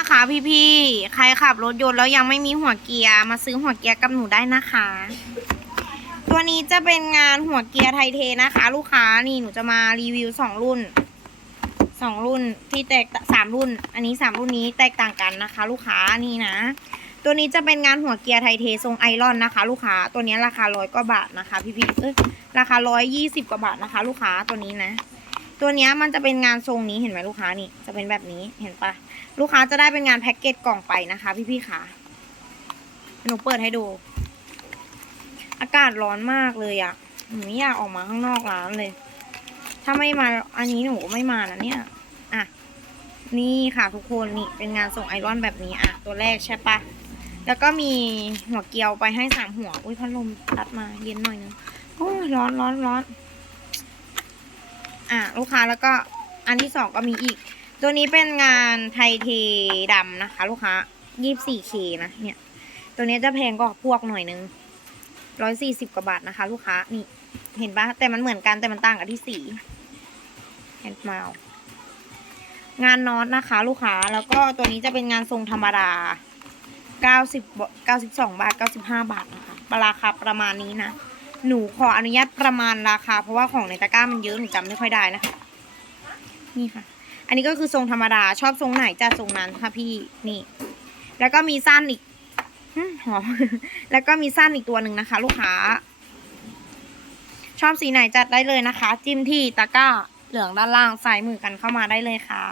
นะคะพี่ๆ ใครขับรถยนต์แล้วยังไม่มีหัวเกียร์มาซื้อหัวเกียร์กับหนูได้นะคะ ตัวนี้จะเป็นงานหัวเกียร์ไทเทนะคะ ลูกค้านี่หนูจะมารีวิวสองรุ่นสองรุ่นที่แตกสามรุ่น อันนี้สามรุ่นนี้แตกต่างกันนะคะ ลูกค้านี่นะ ตัวนี้จะเป็นงานหัวเกียร์ไทเททรงไอรอนนะคะ ลูกค้าตัวนี้ราคาร้อยกว่าบาทนะคะ พี่ๆเอ้ยราคาร้อยยี่สิบกว่าบาทนะคะ ลูกค้าตัวนี้นะ ตัวนี้มันจะเป็นงานทรงนี้เห็นไหมลูกค้านี่จะเป็นแบบนี้เห็นปะลูกค้าจะได้เป็นงานแพ็กเกจกล่องไปนะคะ พี่ๆค่ะหนูเปิดให้ดู อากาศร้อนมากเลยอะ่ะหนูไม่อยากออกมาข้างนอกร้านเลย ถ้าไม่มาอันนี้หนูก็ไม่มานะเนี่ยอะนี่ค่ะทุกคนนี่เป็นงานส่งไอรอนแบบนี้อะตัวแรกใช่ปะแล้วก็มีหัวเกลียวไปให้สามหัว อุ้ยพัดลมตัดมาเย็นหน่อยนึงโอ้ร้อนร้อนร้อน อะลูกค้าแล้วก็อันที่สองก็มีอีก ตัวนี้เป็นงานไทเทดำนะคะ ลูกค้ายี่สี่เคนะเนี่ย ตัวนี้จะแพงกว่าพวกหน่อยนึงร้อยสี่สิบกว่าบาทนะคะ ลูกค้านี่ เห็นปะแต่มันเหมือนกันแต่มันต่างกันที่สีเห็นมางานน็อตนะคะ ลูกค้าแล้วก็ตัวนี้จะเป็นงานทรงธรรมดาเก้าสิบเก้าสิบสองบาทเก้าสิบห้าบาทนะคะราคาประมาณนี้นะ หนูขออนุญาตประมาณราคา เพราะว่าของในตะกร้ามันเยอะหนูจำไม่ค่อยได้นะคะนี่ค่ะ อันนี้ก็คือทรงธรรมดาชอบทรงไหนจะทรงนั้นค่ะพี่นี่ แล้วก็มีสั้นอีกหอมแล้วก็มีสั้นอีกตัวหนึ่งนะคะ ลูกค้า ชอบสีไหนจัดได้เลยนะคะ จิ้มที่ตะกร้าเหลืองด้านล่างใส่มือกันเข้ามาได้เลยค่ะ